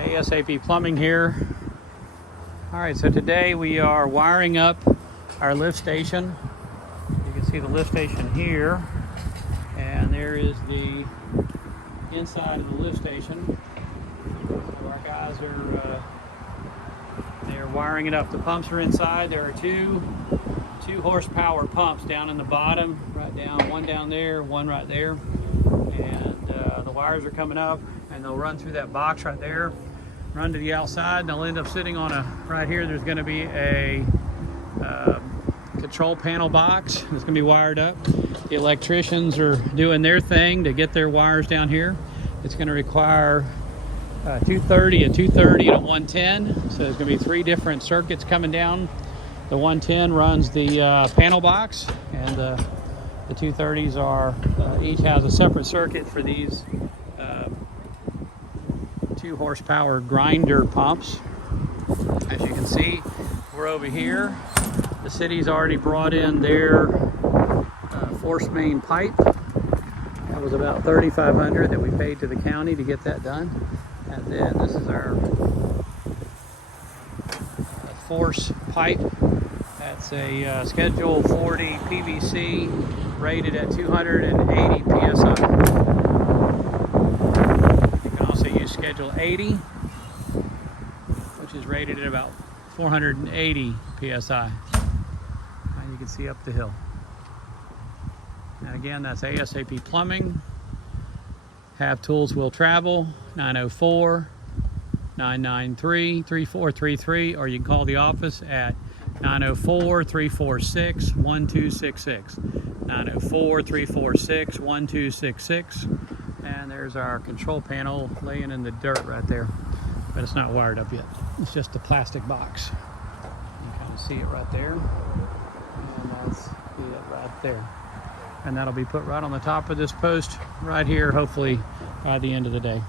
ASAP Plumbing here. Alright, so today we are wiring up our lift station. You can see the lift station here, and there is the inside of the lift station. So our guys are they're wiring it up. The pumps are inside. There are two horsepower pumps down in the bottom, right down, one down there, one right there, and the wires are coming up, and they'll run through that box right there, run to the outside, and they'll end up sitting on right here. There's going to be a control panel box that's going to be wired up. The electricians are doing their thing to get their wires down here. It's going to require 230, a 230, and a 110. So there's going to be three different circuits coming down. The 110 runs the panel box, and the 230s are each has a separate circuit for these 2 horsepower grinder pumps. As you can see, we're over here. The city's already brought in their force main pipe. That was about $3,500 that we paid to the county to get that done. And then this is our force pipe. That's a Schedule 40 PVC rated at 280 PSI. You can also use Schedule 80, which is rated at about 480 PSI. And you can see up the hill. And again, that's ASAP Plumbing. Have Tools Will Travel, 904-993-3433, or you can call the office at 904-346-1266. 904-346-1266. And there's our control panel laying in the dirt right there. But it's not wired up yet. It's just a plastic box. You kind of see it right there. And that's it right there. And that'll be put right on the top of this post right here, hopefully by the end of the day.